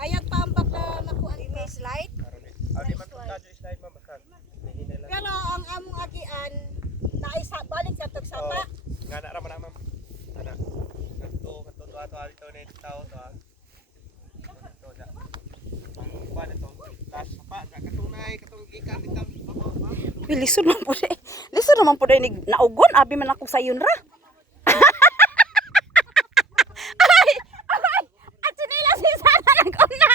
Ayat pa ang bakla nakuha. May slide. Di man punta dyan slide ma'am. Pero ang among agian, naisa balik sa tagsapa. Nga na raman na ma'am. Ana. Kato ato alito na ito tao to. Ito da. Ang kuha na to. Last pa. Katong ikan dito. Lisod naman po dahil. Lisod naman po dahil naugon. Abi man ako sayon ra. Ay! Ay! At sinila si Sana nag-una.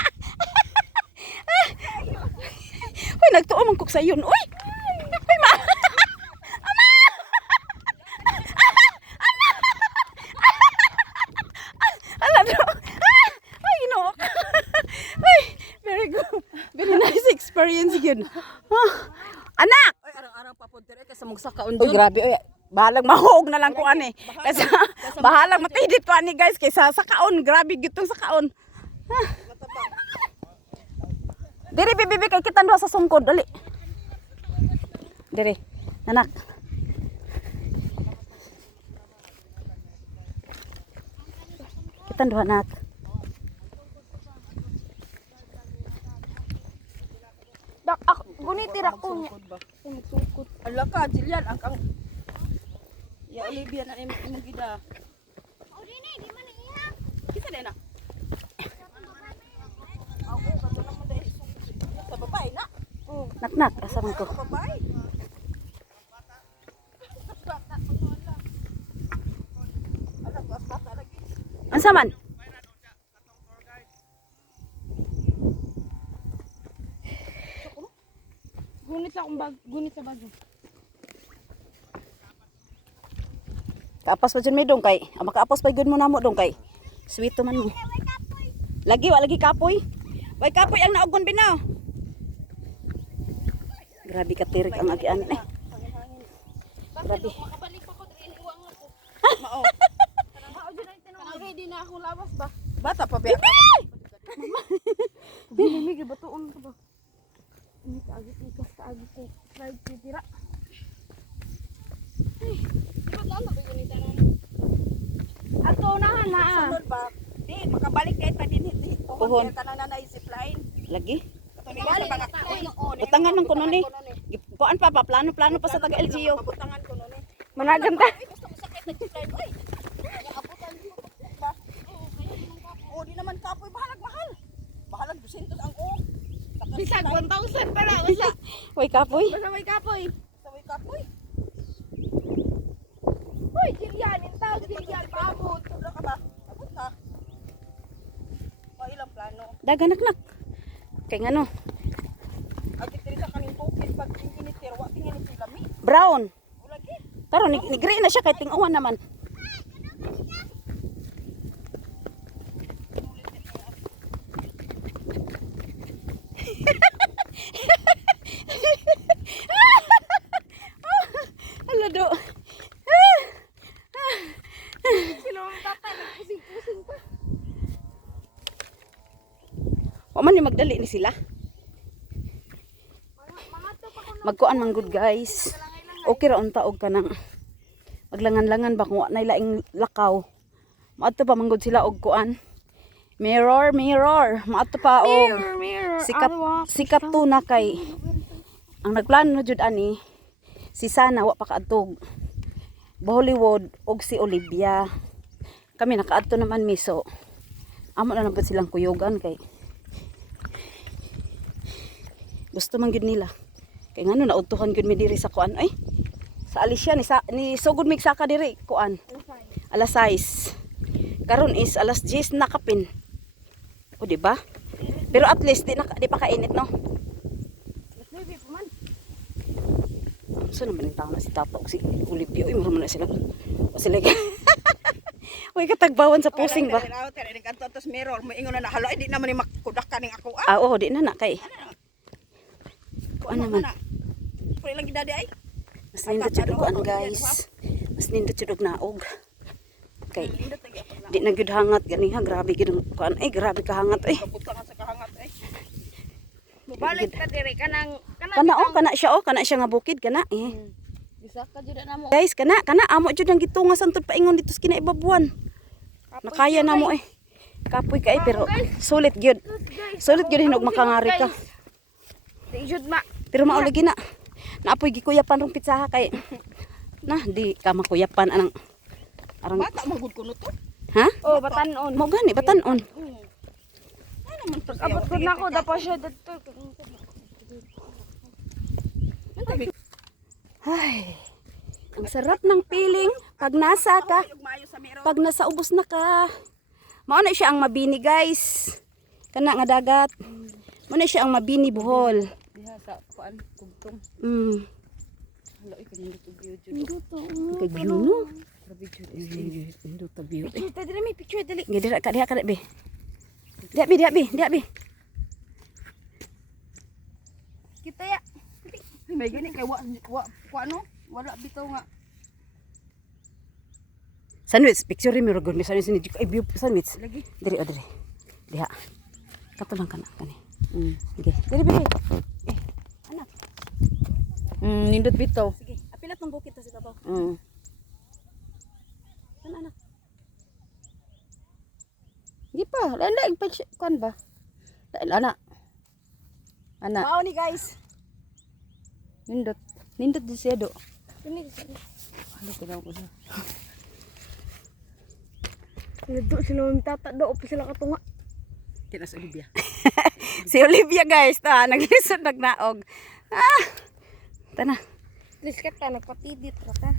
Uy, nagtuo man kog sayon. Uy! Uy, ma! Ama! Ala do. Ay, inook. Ay, very good. Very nice experience yun. Anak! Ay, arang-arang pa po dire kasi magsakaon Uy, grabe. Uy, bahalang mahog na lang ko ani. Kasi bahalang matidit ko ani guys. Kaysa sa kaon. Grabe gitong sa kaon. Diri, bibi, kay kita doon sa sungkod. Dali. Diri. Anak. Kita doon, anak. Dak ako gunitira ko niya. Sukot. Ala ka, Jillian, ang kang... Ya, Olivia na imong gida. Oh, dini, di man iya. Kita na na. Ako, kato naman dahil sa babae na. Nak, asa man ko. Sa babae. Ala, basta lagi. Ansa man? Gunit sa akong bag, gunit sa bag. Kaapos pa dyan may dong kay. Makaapos pa yun mo na mo dong kay. Sweet man mo. Lagi, lagi kapoy. Way kapoy ang naugon binaw. Grabe ka tirik ang agian eh. Grabe. Makabalik pa ko diri iwang ako. Mao. Mao jud ay tinong ready na ako lawas ba. Bata pa ba? Dili mi batuon ko ba. Ini kaagit ikas kaagit ko. Slide ko tira. Di ba lang ba gunita na? Ato na na. Sunod ba? Di, makabalik kahit pa din hindi. Puhon. Kaya na na zipline. Lagi. Balik na ta. Butangan ng kuno ni. Kuan pa plano pa sa taga LGU. Pabutangan ko nun eh. Managan ta. Ay, gusto ko sakit na zipline. Uy! Naabutan ko. Ba? Oo, di naman kapoy. Bahalag mahal. Bahalag 200 ang o. Bisag 1,000 para usa. Way kapoy. Basta may kapoy. Saway kapoy. Hoy, Jillian, intaw Jillian paabot. Sobra ka ba? Abot na. Ilang plano. Dagan nak. Kay ngano? Agit diri sa kaning bukid pag init pero wa tingin ni kami. Brown. O lagi. Taro ni green na siya kay ting-uwan naman. Hala do. Sino ang tatay nagpusing-pusing pa. Wa man ni magdali ni sila. Mga to pa ko Magkuan man good guys. Okay ra unta og kanang maglangan-langan ba kung wa nay laing lakaw. Maadto pa manggod sila og kuan. Mirror, maadto pa og mirror. sikat to na kay ang nagplano jud ani si Sana wa pa kaadtog Hollywood og si Olivia. Kami nakaadto naman miso. Amo na nabot silang kuyogan kay gusto man gyud nila. Kay ngano naudtuhan gyud mi diri sa kuan ay. Sa Alicia ni sugod mig saka diri kuan. Alas 6. Karon is alas 10 na kapin. O di ba? Pero at least di pa kainit no. Baby pa man. So naman yung tao na si Tata o si Olivia. Uy, marami na sila. O sila ka. Uy, katagbawan sa pusing ba? Ini kanto tos mirror, moingon na halo di naman ni makudak kaning ako. Ah, oo, di na na kay. Kuan naman. Pwede lang gidadi ay. Mas nindot jud og kuan guys. Mas nindot jud og naog. Kay di na gyud hangat gani ha, grabe gyud ang kuan. Ay, grabe ka hangat ay. Kaputangan sa kahangat ay. Mubalik ka diri kanang Kana siya nga bukid kana eh. Bisa ka jud na mo. Guys, kana amo jud ang gitungas antod paingon dito sa kinaibabuan. Nakaya na mo eh. Kapoy kay pero sulit gyud. Sulit gyud hinog makangari ka. Di jud ma. Pero mauligi na. Naapoy gikuyapan rong pitsaha kay na di ka makuyapan anang arang Bata magud ko no to. ha? Oh, batanon. Mo gani batanon. Ano naman to Abot ko na ko dapat siya dito. Ay. Ang sarap ng feeling pag nasa ka, Maayo sa mero. pag nasa ubos na ka. Mao na siya ang mabini, guys. Kana nga dagat. Mao na siya ang mabini Bohol. Diha sa kuan kugtong. Hala ikan dito view jud. Dito. Kay view no. Grabe jud. Indo ta view. Kita dili may picture dali. Nga dira ka diha ka be. Diha be. Kita ya. May gani kay wa ano? Wala bitaw nga. Sandwich, picture mi rogod mi sandwich ni ay view sandwich. Lagi. Diri o diri. Diha. Kato lang kana kani. Sige. Diri be. Anak. Nindot bitaw. Sige, apilat ng bukit ta si babaw. Kana anak. Di pa, lain kuan ba? Ana. Mao ni guys. Nindot di siya do. Dili sa. Ano ko daw ko siya. Nado sila magtatado pa sila katunga. Kina sa Olivia. Si Olivia guys, ta naglisod nagnaog. Tana. Please kita nagpatidit ra ta.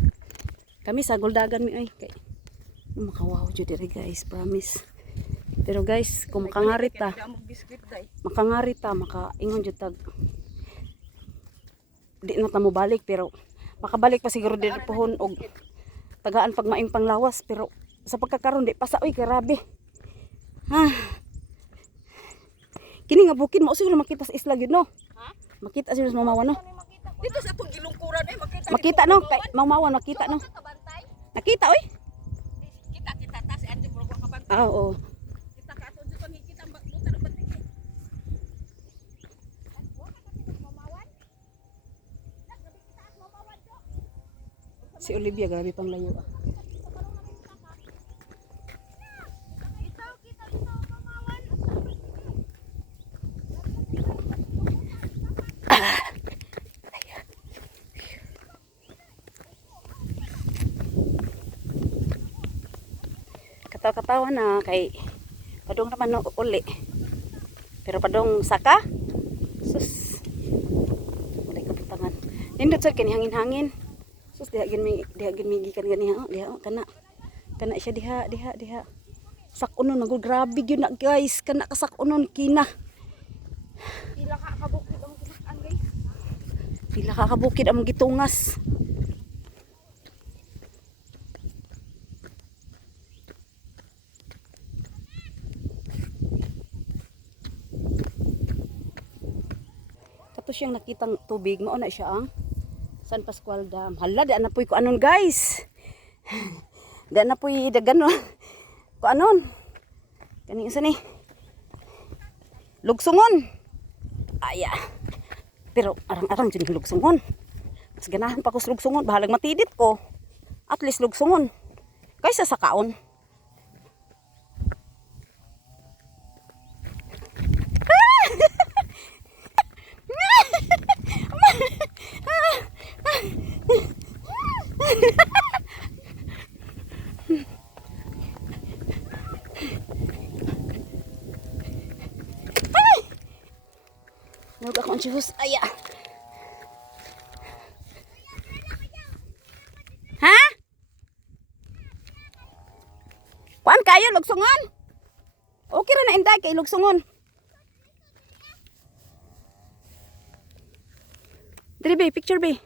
Kami sa Guldagan mi ay kay makawaw jud diri guys, promise. Pero guys, kung makangarit ta, Kaya mo biskwit day. makaingon jud tag di na ta mo balik pero makabalik pa siguro diri pohon og tagaan pag maing panglawas pero sa pagkakaroon di pa sa oy grabe. Kini nga bukid mo siguro makita sa isla gyud no. Makita siguro sa mamawan no. Dito sa atong gilungkuran makita. Makita no kay mamawan makita no. Nakita oy. Kita ta si Anjo puro ka bantay. Oo. Kita ka ato dito ngikita ang buta ng bantay. Si Olivia grabe pang layo. Katawa-katawa na kay padong naman no uli. Pero padong saka. Sus. Wala ka putangan. Nindot sa kini hangin-hangin. Sus diha gin mi gikan ganiha. Diha kana. Kana siya diha. Sakunon nagul grabe gyud na guys. Kana kasakunon kina. Pila ka kabukid ang kinakan guys. Pila ka kabukid ang gitungas. Kato siyang nakitang tubig mao na siya ang San Pascual Dam. Hala di na puy ko anon guys. Di na puy dagan no. Ko anon. Kani isa ni. Lugsungon. Aya. Pero arang-arang jud lugsungon. Mas ganahan pa ko sa lugsungon, bahalag matidit ko. At least lugsungon. Kaysa sa kaon. Nag ako ang juice. Aya. Ha? Kuan kayo lugsungon? Okay ra na inday kay lugsungon. Dili be, picture be.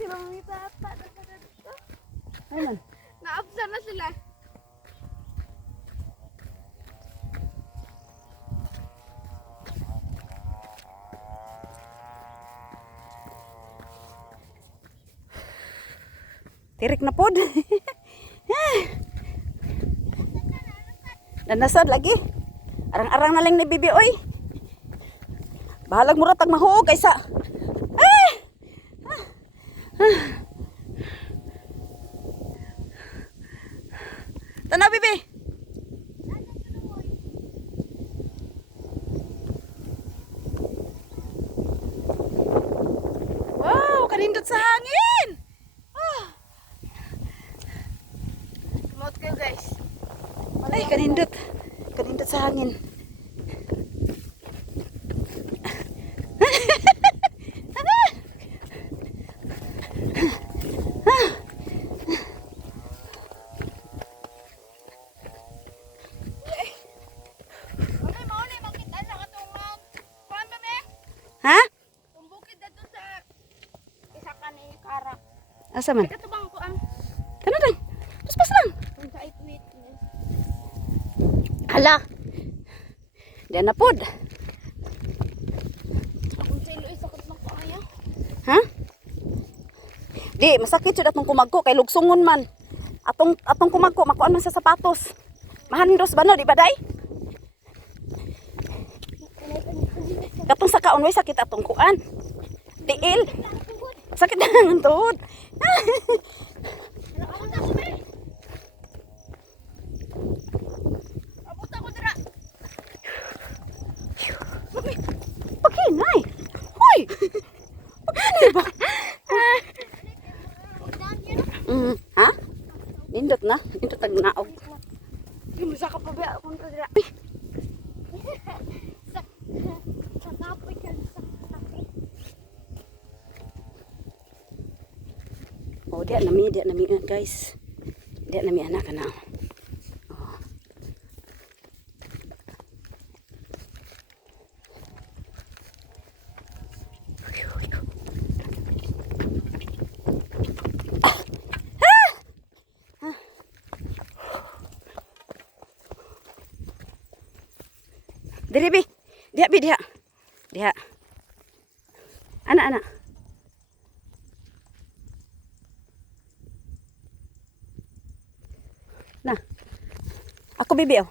Sila magtata. Ayun. Naapsa na sila. Tirik na pod. Nanasad lagi. Arang-arang na lang ni bibi oy. Bahalag mo ratag mahuog kaysa. Tanaw bibi. Wow, kanindot sa hangin. Remote kayo guys. Ay, kanindot. Kanindot sa hangin. Okay, mauli makita na katong kuan ba be? Ha? Tumbukid dito sa isa ka ni Kara. Asa man? Ito bang kuan? Kana lang. Paspas lang. Kung sa witness. Hala. Diyan na pod. Akong sa Iloy sakit na kaya. Ha? Di, masakit jud atong kumagko kay lugsungon man. Atong kumagko makuan man sa sapatos. Mahandos ba no, di ba day? Katong sa kaon way sakit atong kuan. Tiil. Sakit na ang tuhod. Abot ako dira. Paghinay. Hoy. Paghinay ba? Ha? Nindot na. Nindot tag naog. Di mo sa ka pa ba akong dira. Sa kapoy ka sa kapoy. Oh, dia nami guys. Dia nami anak kana. Oh. Diri bi. Dia bi dia. Dia. Anak. Nah. Aku bibi oh.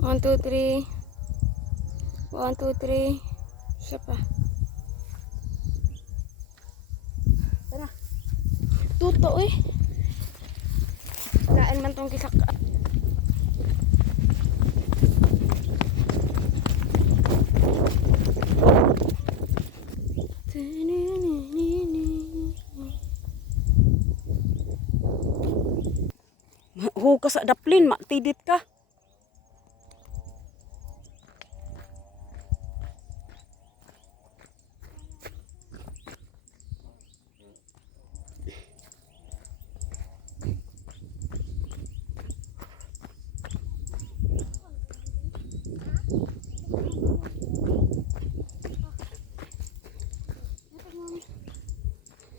One, two, three. 1, 2, 3. Siapa? Tara. Tuto eh. Daan man tong kisak. Hukas sa daplin, magtidit ka.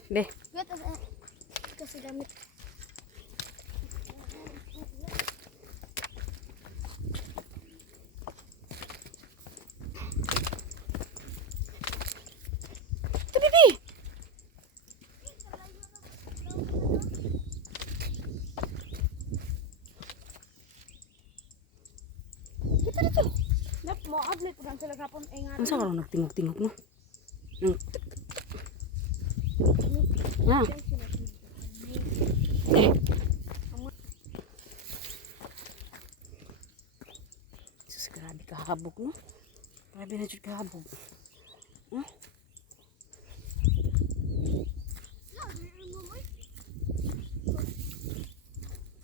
Be, Kasi damit. ito bibi. Kita dito. Nap mo ablet ko lang sila kapon ay nga. Ang sa karon nagtingog-tingog no. Nang ya. Sus, grabe kahabog no. Grabe na jud kahabog. Huh?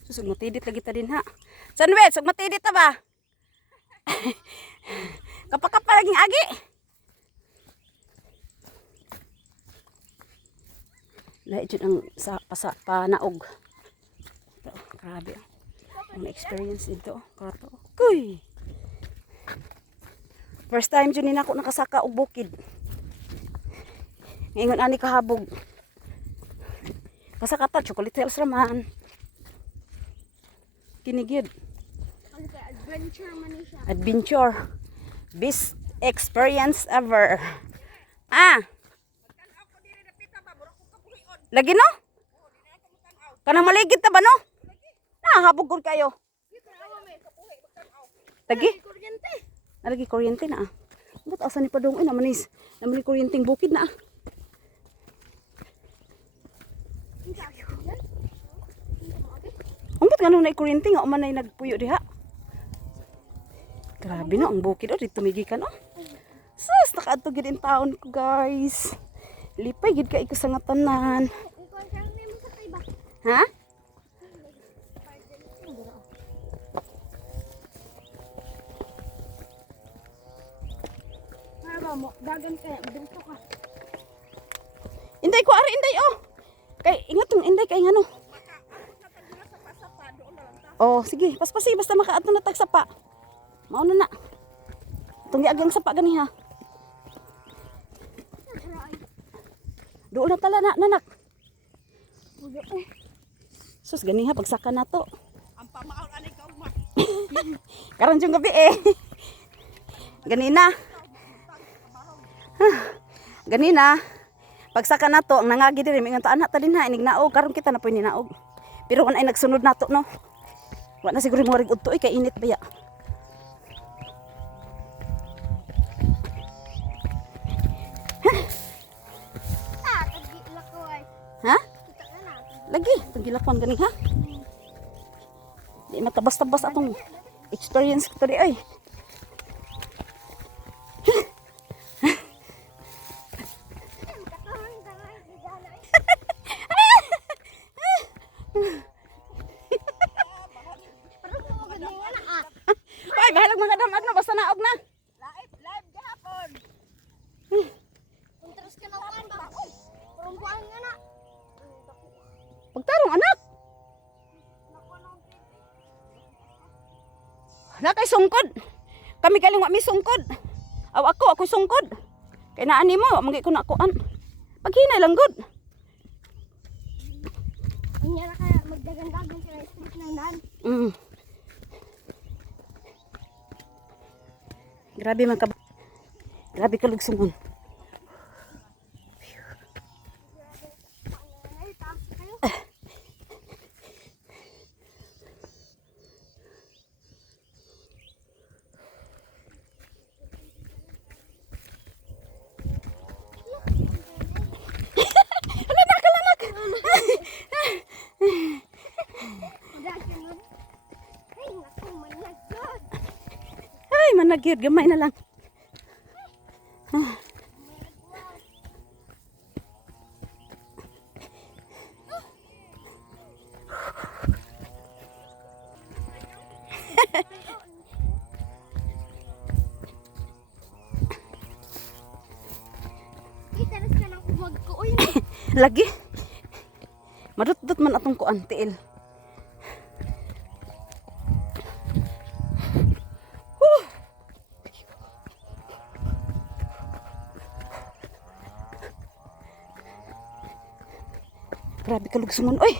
Sus, matidit lagi ta din ha. Sanwet, sug matidit ta ba? Kapakapa laging agi. Lahat jud ang sa panaog. Ito, grabe. Ang experience dito. Kato. Kuy! First time jud ni nako nakasaka og bukid. Ngayon ani kahabog. Kasaka ta chocolate hills raman. Kinigid. Ano kaya adventure man ni siya. Adventure. Best experience ever. Ah. Lagi no? Kanang maligid ta ba no? Nahabog gud kayo. Lagi? Lagi kuryente na ah. Ba't asa ni padong ina manis? Naman ni kuryenteng bukid na ah. Umbot nga nung na-kuryente nga umanay nagpuyo diha. Grabe no, ang bukid o, dito migikan o. Sus, nakaadto gid in taon ko guys. Lipay gid kay ko sa nga tanan. Ha? Mo, dagan ka, dito ka. Inday ko ari inday oh. Kay ingat tong inday kay ngano. Oh, sige, paspasi basta makaadto na tag sapa. Mao na na. Tunggi agang sapa gani ha. Doon na tala na nanak. Sus gani ha pagsaka na to. Ang pamaon ani ka ugma. Karon jung gabi eh. Ganina. Ganina. Pagsaka na to, ang nangagi diri mingon ta anak ta din ha inig naog karon kita na pwede naog. Pero kun ay nagsunod nato no. Wa na siguro mo rig udto kay init baya. Ha? Lagi, tagilakon gani ha. Di matabas-tabas atong experience ko di ay. Ay, bahalag mga damag na basta naog na. Live gahapon. Terus ka na ba? Perempuan nga na. Pagtarong anak. Na kay sungkod. Kami galing wa mi sungkod. Aw ako sungkod. Kay naani mo, manggi ko na kuan. Paghinay lang gud. Unya ra ka magdagan-dagan sa street nang daan. Grabe man ka. Grabe ka lugsungon. Ay, managyod gamay na lang. Terus ka nang magkuoy. Lagi. Madut-dut man atong kuan tiil. Grabe ka lugsungon. Oy!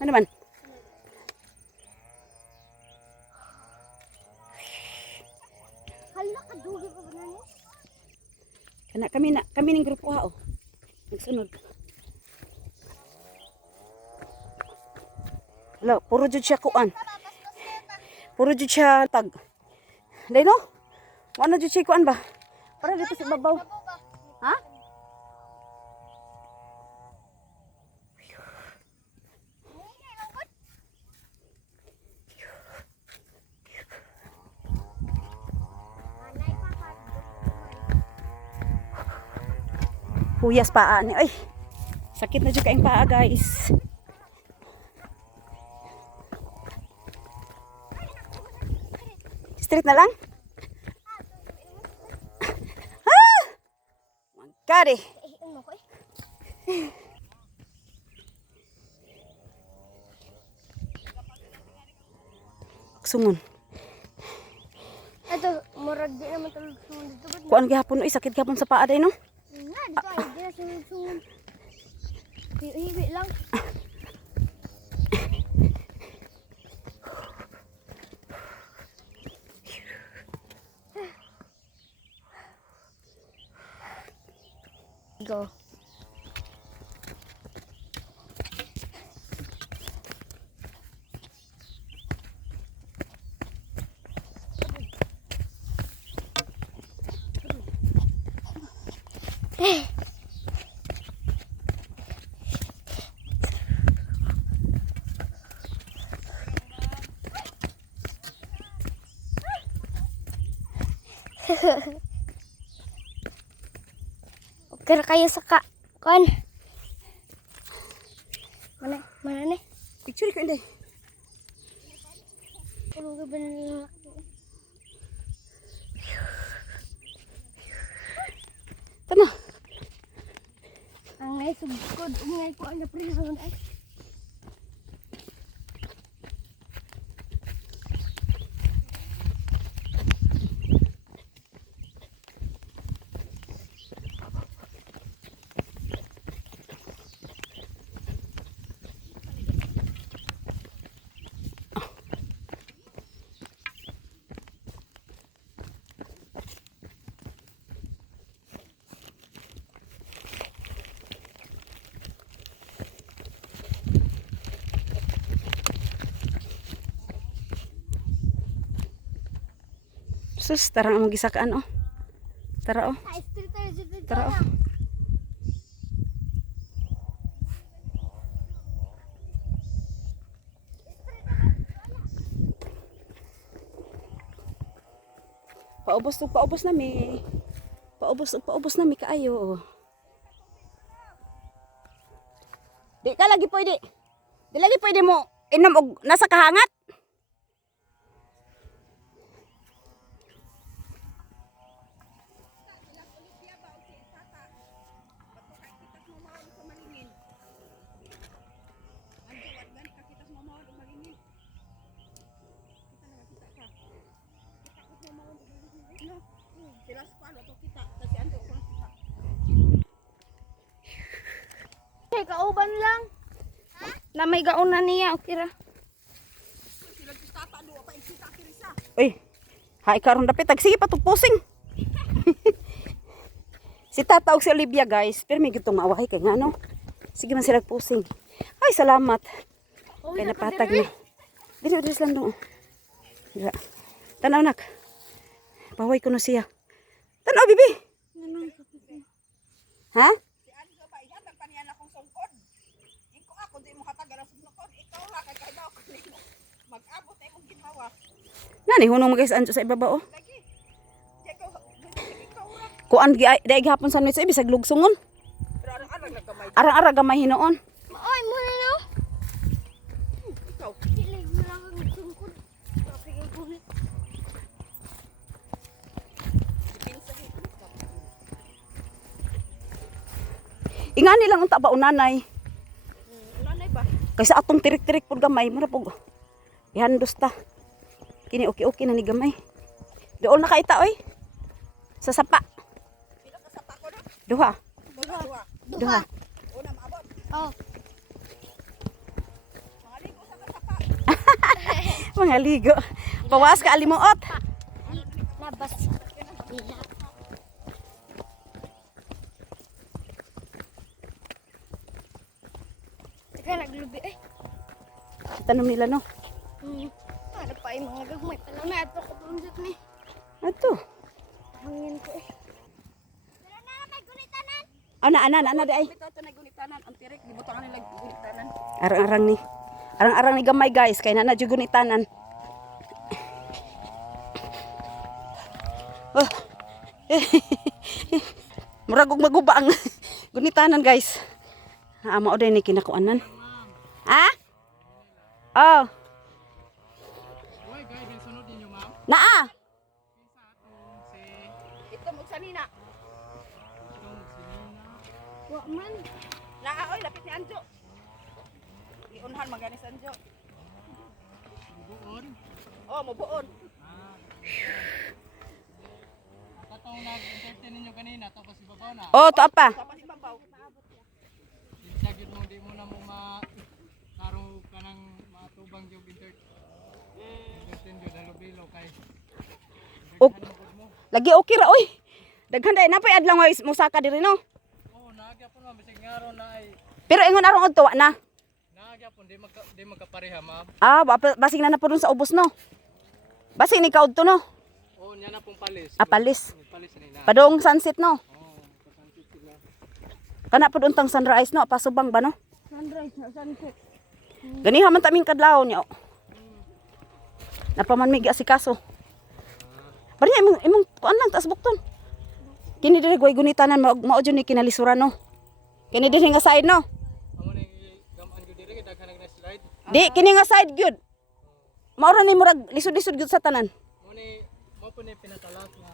Ano man? Hala ka dugi pa ba nani? Kana kami ning grupo ha oh. Nagsunod. Hello, puro jud siya kuan. Puro jud siya tag. Dai no? Ano jud siya kuan ba? Para dito sa babaw. Ha? Huyas paa ni. Ay. Sakit na jud kaing paa, guys. Straight na lang. Ah! Magkari. lugsungon. Ito, murag di naman tulog dito. Ba't Kuan gihapon oy, sakit gihapon sa paa day no. nga, dito ay, di na sunod-sunod. Hiwi lang. Go. Okay na kayo sa kon. Mana ni? Picture ko inday. Tulog ba na Tana. ang ngay sugkod, ngay ko ang prison ay. Sus, tarang among gisakaan oh. Tara oh. Ay, street tayo dito. Tara oh. Paubos nami. Paubos nami kaayo. Di ka lagi pwede. Di lagi pwede mo inom og nasa kahangat. Sila sa palo to kita kasi ando ko na kita. Hey, kauban lang. Na may gauna niya, okay ra. Sila sa tata do pa ikita kirisa. Uy, hay karon dapit sige pa pusing. Si Tata og si Olivia guys, pero may gitong maawahi kay ngano. Sige man sila pusing. Ay salamat. Kay napatag na. Dili lang dong. Dira. Tanaw nak. Paway ko na siya. Tanaw bibi. Ha? Si Anjo ba ihatag pa niya akong sungkod. Iko ako di mo hatag ra sungkod. Ikaw ra kay kay daw ko nimo. Mag-abot ay mong ginhawa. Nani hunong guys anjo sa ibaba oh. Lagi. Di ko ikaw ra. Kuan dai gihapon sa mitsa bisag lugsungon. Pero arang-arang nagkamay. Arang-arang gamay hinoon. Oy, muna no. Ikaw. Dili mo lang ang sungkod. Sabi ko kulit. Ingani lang unta ba unanay. Nanay ba? Kaysa atong tirik-tirik pud gamay, mura pug ihandos ta. Kini okay na ni gamay. Dool na kaita oy. Sa sapa. Pila ka sa pako na? Duha. Duha. Duha. Una maabot. Oh, Mga ligo sa kasapa. Mga ligo. Bawas ka alimuot. nabas. Dila. Teka, naglubi eh. Tanong nila no. Ano pa yung mga gagmay pala na ito ko punjut ni. Ato. Hangin ko eh. Ana di ay. Bitaw to nagulitanan ang tirik gibutangan nila gulitanan. Arang-arang ni. Arang-arang ni gamay guys, kay na jugunitanan. Oh. Murag og maguba ang gunitanan guys. Mao day ni kinakuanan. Ha? Oh. Uy, guys, may sunod ninyo, ma'am. Naa. Ito mo sanina. Wa man. Naa oy lapit ni Anjo. Iunhan magani sa Anjo. Buon. Oh, Oh, mabuon. Katong nag-entertain ninyo kanina, tapos ibabaw na. Oh, to apa? Tapos ibabaw. Sagid mo, di mo na mo karo ka ng matubang yung entertain yung halubilo kay. Op. Lagi okay ra oy. Daghan day napay adlaw nga musaka diri no. Oo, nagyapon ma'am, bisig nga ron na ay Pero ingon aron og tuwa na. nagyapon di magkapareha ma'am. Ah, basing na na po dun sa ubos no. Basing ni kaudto no. Oo, niya na pong palis. Apalis. Palis na. Padong sunset no. Oo, pasansit sila. Kana pud untang sunrise no, pasubang ba no? Sunrise na sunset. Ganiha man taming kadlaw niya. Napaman mig asikaso. Bari imong kuan lang taas bukton. Kini diri goy gunitanan mao jud ni kinalisuran no. Kini diri nga side no. Amo ni gaman gyud diri daghan na slide. Di kini nga side gyud. Mao ra ni murag lisod-lisod gyud sa tanan. Mo po ni pinatalas nga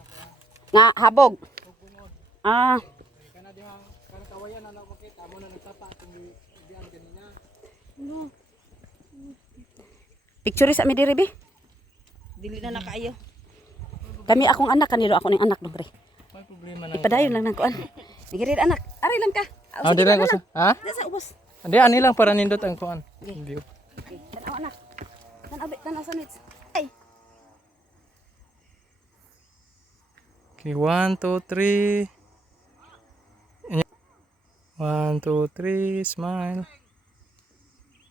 Nga habog. bungod. Ah, Kana di ang kana kawayan na makita mo na nagtapa kung diyan kanina. No. picture sa mi diri bi. Dili na nakaayo. Kami akong anak kaniro ako ning anak dong pre. May problema na. Ipadayon lang nang kuan. Nigirid anak. Aray lang ka. Ah, di lang ko. Ha? Di sa ubos. Hindi ani lang para nindot ang kuan. View. Okay, tanaw anak. Tanaw sa nits. Ay, Okay, 1 2 3. 1 2 3 smile.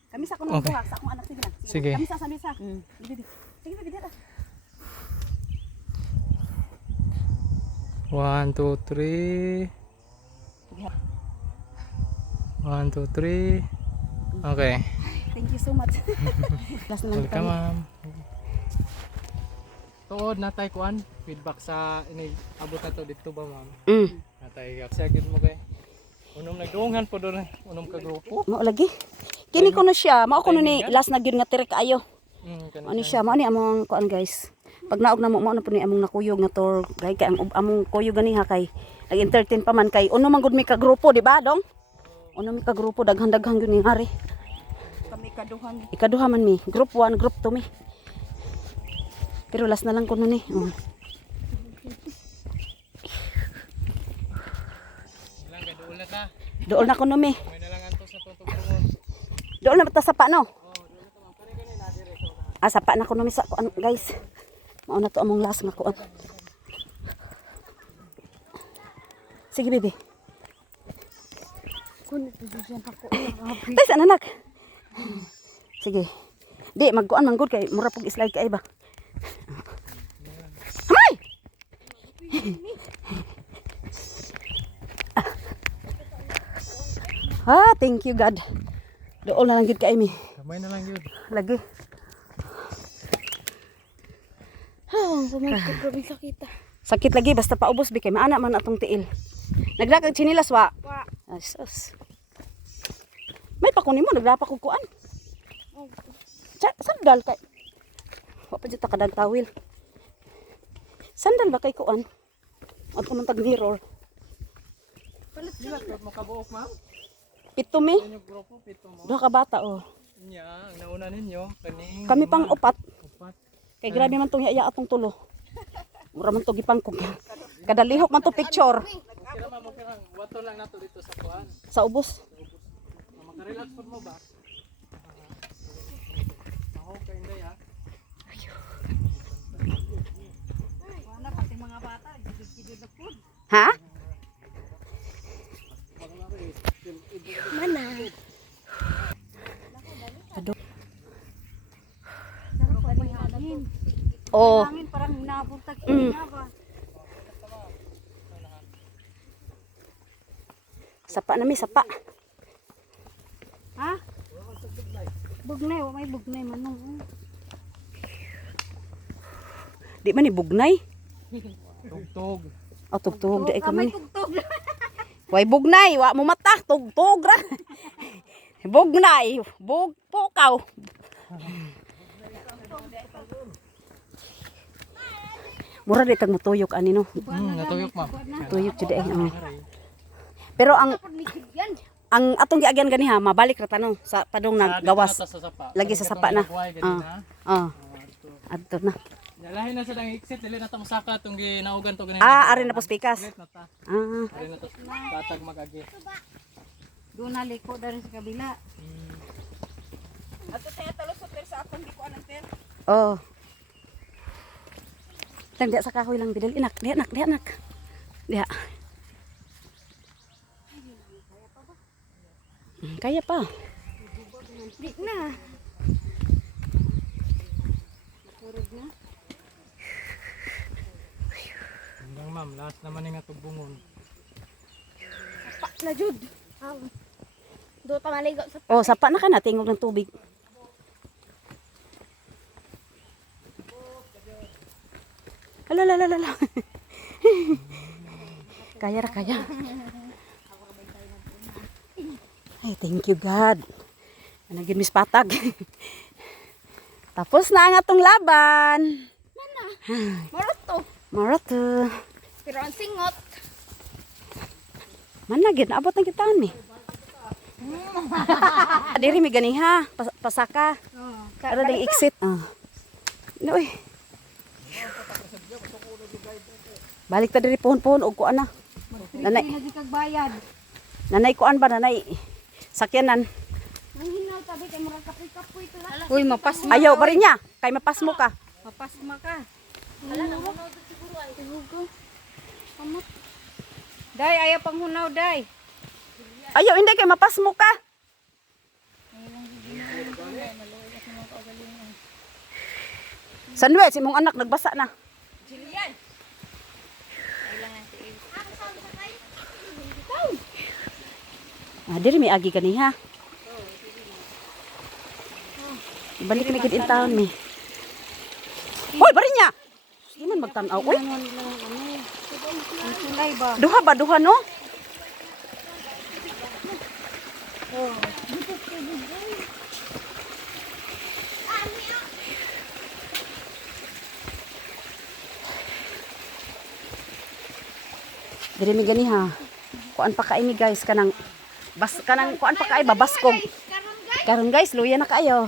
kami sa kuno Okay. sa akong anak sige na. Sige. Kami sa samisa. Sige, sige dira. 1 2 3. 1 2 3. Okay. Thank you so much. Last na lang Welcome, ma'am. Tuod na tay kuan feedback sa ini abot na to dito ba ma'am? Natay sagid mo kay. Unom nagdungan po doon, unom ka grupo. Mao lagi. Kini kuno siya, mao kuno ni last na gyud nga tire kaayo. Kanina. Ano siya, mao ni among kuan guys. Pag naog na mo na po ni among nakuyog nga tour guide kay ang among kuyog ganiha kay nag-entertain pa man kay uno man gud mi ka grupo, di ba, dong? Uno mi ka grupo daghan-daghan gyud ning ari. Kami kaduhan. Ikaduha man mi, group 1, group 2 mi. Pero last na lang kuno ni. Oh. Ilang ka doon na ta. Dool na kuno mi. May na lang anto sa tutugtugod. Dool na ta sapa no. Ah, sapa na kuno mi sa kuan guys. Mao na to among last nga kuan. Sige bibi. Kun ito diyan ako happy. Tay sa anak. Sige. Di magkuan man gud kay mura pug slide kay ba. Hamay! Ah, thank you God. Dool na lang gud kay mi. Kamay na lang yun. Lagi. Ang pumunta grabe sakit. Sakit lagi basta paubos bi kay maana man atong tiil. Nagdakag chinilas wa. Wa. Asus. May pakunin mo nagdapa ko kuan. Sandal kay. Wa pa jud ta kadag tawil. Sandal ba kay kuan? At kumantag mirror. Sila mo kabuok ma'am. Pito mi. Inyong grupo pito mo. Duha ka bata oh. Nya, ang nauna ninyo kaning Kami pang upat. upat. Kay grabe man tong yaya atong tulo. Mura man to gipangkog. Kada lihok man to picture Kira ma'am, okay lang. Wato lang nato dito sa kuan. sa ubos. Makarelax po mo ba? Ako kay Inday ha. Wala pati mga bata, gigid na food. Ha? Mana? Sarap pa may hangin. Oh. Hangin parang nabuntag Mm. ina ba. Sapa na mi sapa. Ha? Bugnay, wa may bugnay manong. Di man ni bugnay. Tugtog. O tugtog di ay Kamay kami. tugtog. Way bugnay, wa mo mata, tugtog ra. Bugnay, pukaw. Mura di tag motuyok ani no. Natuyok ma'am. Tuyok jud ay. Pero ang atong giagyan ganiha mabalik ra tanong sa padong naggawas. Sa sapa. Lagi sa sapa na. Ah. Adto na. Lahi na sa dang exit, dili na ta mosaka tong ginaugan to ganina. Ah, ari na po pikas. Dili na ta. Ah, Ari na to. Tatag mag-agi. Doon na liko dari sa kabila. Ato tayo talusot pero sa akong di ko anong ter. oh. Tang dia sa kahoy lang bidal inak, dia nak, dia nak. Dia. Kaya pa. Di na. Hanggang ma'am, last naman nga tubungon. Pa na jud. Do ta maligo sa Oh, sapa na ka na tingog ng tubig. Ala. Kaya ra kaya. Ay, thank you God. Naging mis patag. Tapos na ang atong laban. Maroto. Marato. Pero ang singot. Managid, abot na kita ni. Diri mi gani ha, pasaka. Ada ding exit. Ah. Noy. Balik ta diri pohon-pohon og kuan na. Nanay, Lagi kag bayad. nanay kuan ba nanay? Sakyanan. Ang hinaw tabi kay murag kapoy-kapoy to la. Uy, mapas Ayaw ba rin niya? Kay mapas mo ka. mapasma ka. Wala na mo siguro ay. Hugo. Amot. Day, ayaw pang hunaw, day. Ayaw, hindi kay mapas mo ka. Sanwe, si mong anak nagbasa na. Ah, diri may agi kani ha. Balik na gid in town mi. Hoy, bari niya. Di man magtan-aw. Uy, Ang sulay ba? duha ba duha no? Diri mi gani ha. Kuan pa kay ni guys kanang kuan pa kay babaskog. Karon guys, luya na kayo.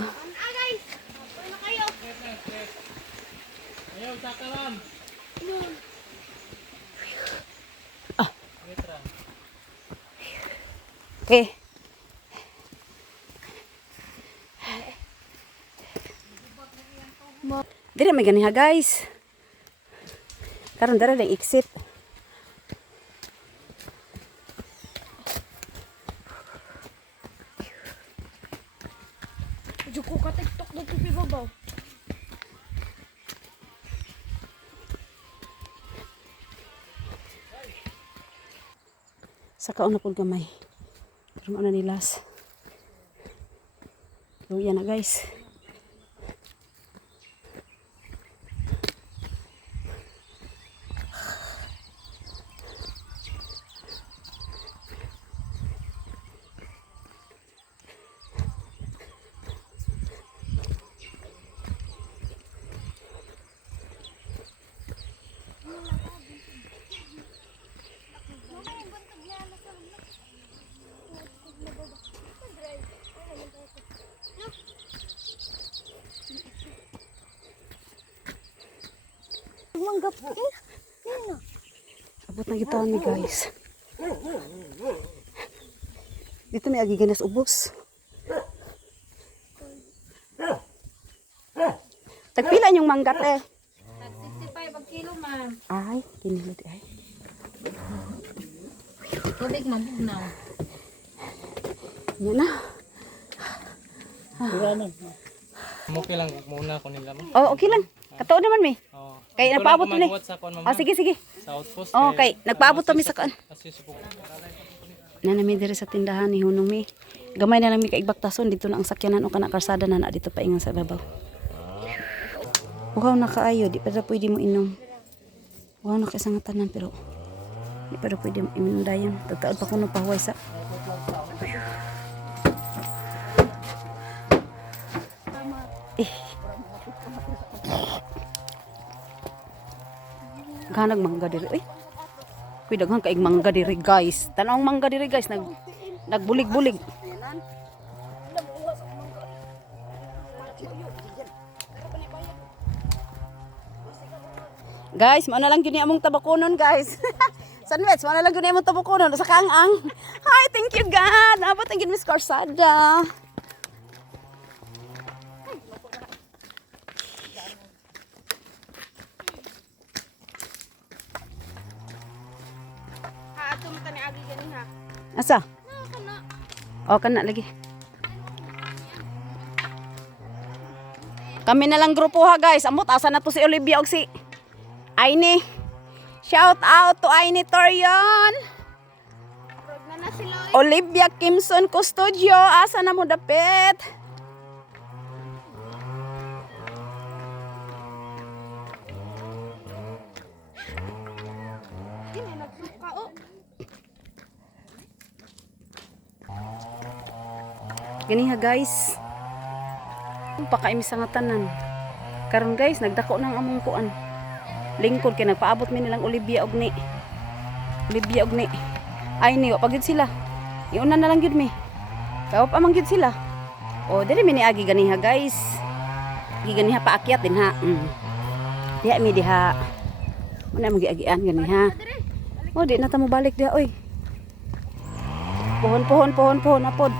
Ayaw, sakaran. Okay. Diri may gani ha guys. Karon dara lang exit. Juko ka TikTok dito sa babaw. Sa kaon na pud gamay. Pero ano nilas. Luya na guys. Manggap. Abot na kita ni guys. Dito may agi ganas ubos. Tagpila yung manggat eh. 65 ang kilo, ma'am. Ay, kinilid ay. Tubig mabugnaw. Yan na. Okay lang muna ko nila mo. Oh, okay lang. Kataon naman mi. Oh. Kaya nagpaabot to ni. Sa kon Ah, sige, sige. Sa outpost. Oh, okay. Nagpaabot to mi sa kaan. Kasi subok. Nanami diri sa tindahan ni Hunong mi. Gamay na lang mi kaigbaktason dito na ang sakyanan o kana karsada na dito pa ingon sa babaw. Uhaw na kaayo, di pa na pwede mo inom. Uhaw na kay nga tanan pero di pa na pwede mo inom dayon. Tagtaod pa kuno pahuway sa. Ganag mangga diri. Uy. Kuy daghan kaig mangga diri guys. Tanong mangga diri guys nagbulig-bulig. Guys, mo na lang gyud ni among tabakonon, guys. Sunwets, mo na lang gyud ni among tabakonon sa kaang-ang. Hi, thank you God. Abot ang gyud Miss Carsada. Ha, ato mo tani agi gani ha. Asa? Oh, kana lagi. Kami na lang grupo ha, guys. Amot asa na to si Olivia og si Aini. Shout out to Aini Torion. Rod na na sila. Olivia Kimson Custodio, asa na mo dapit? Gini nagsuka oh. Gani ha, guys. Pakaimi sa nga tanan. Karon guys, nagdako nang among kuan. Lingkod kay nagpaabot mi nilang Olivia og ni. Olivia og ni. Ay ni wa pagid sila. Iuna na lang gyud mi. Kaw pa man gyud sila. O diri mi ni agi ganiha, guys. Agi ganiha paakyat din ha. Diha mi diha. Muna mo giagian ganiha. O di na ta mo balik diha oy. Pohon apod.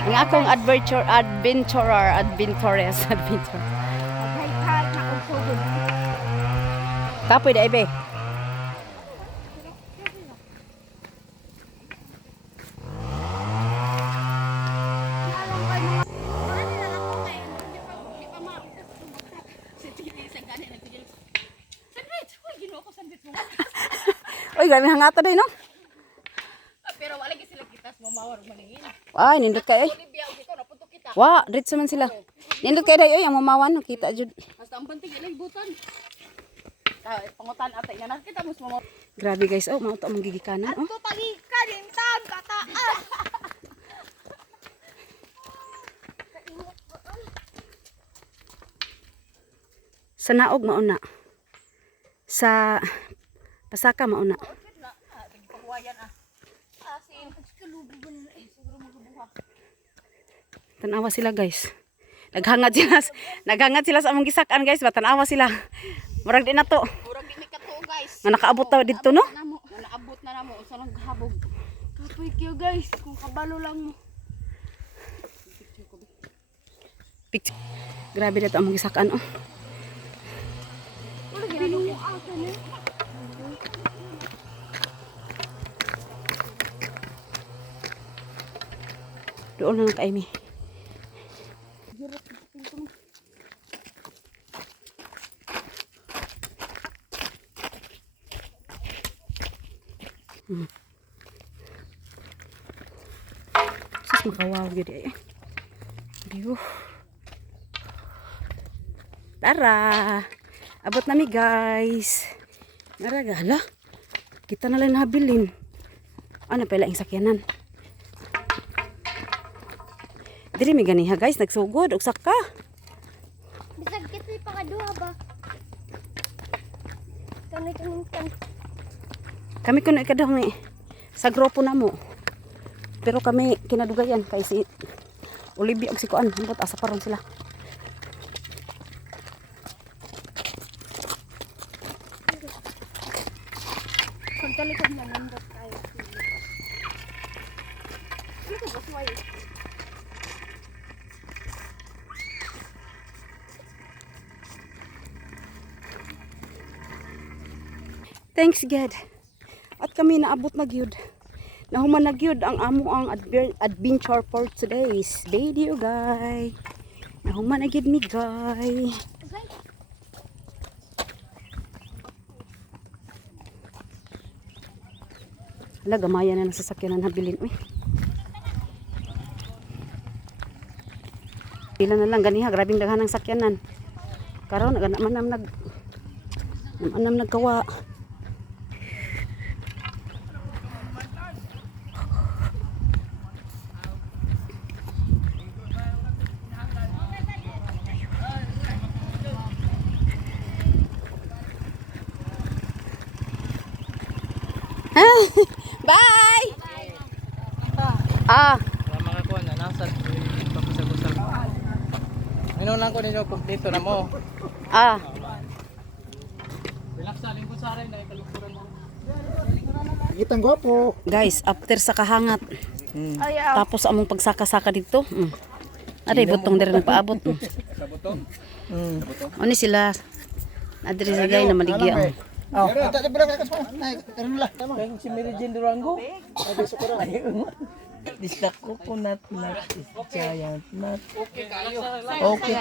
Ang akong adventurer. Maghay-hay na kung sugod. Kapoy da ibe. Oy, grabe hangata day no. Pero wala gyud sila kitas mamawar maningin. Ay, nindot kay. Olivia og ito napunto kita. Wa, diretso man sila. Nindot kay day oy, ang mamawan kita jud. Basta ang panting ilang butan. Pangutan ate nga nakita mo sa Grabe guys, oh, mao to among gigikanan, oh. Ito tagi ka din tag kataas. Sa naog mauna. Sa pasaka mauna. pagwayan Asin kalububan na siguro magbubuha. Tanawa sila guys. Naghangat sila sa among gisakan guys, batanawa sila. Murag di na to. Murag di mi kato guys. Nga nakaabot ta didto no? Naabot na namo unsa nang habog. Kapoy kayo guys, kung kabalo lang mo. Picture. Grabe dito among gisakan, oh. Doon na lang kay Amy. Sus makawaw gid ay. Biyo. Tara. Abot na mi guys. Naragala. Kita na lang nabilin. Ano pala ang sakyanan? Diri mi ganiha guys, nagsugod og saka. Bisag kiti pa kaduha ba? Kami kan. Kami kuno ikadong sa grupo namo. Pero kami kinadugayan kay si Olivia og si Kuan, ambot asa paron sila. Pagtalikod man nindot tayo. Ano ka ba suway? Thanks God. At kami naabot na gyud. Nahuman na gyud ang amo ang adventure for today's video, guys. Nahuman na gyud mi, guys. Hala, gamaya na ng sasakyanan habilin. Uy. Pila na lang ganiha, grabing daghan ng sakyanan. Karon naman nagkawa. Bye! Mga kuha na nasa pagkusag-usag. Minun lang ko ninyo kumpleto na mo. Ah, Relax sa lingkod sa akin na ikalukuran mo. Kitang gwapo. guys, after sa kahangat, Ay, tapos among pagsaka-saka dito. Aray, butong diri nagpaabot. Sa buto. Ano sila? Adri sa gay na maligya. Oh, ito pala ka sa. Karon la. Kaya si Mary Jane Durango. Ayun. Distak ko po nat giant nat. Okay kayo. Okay.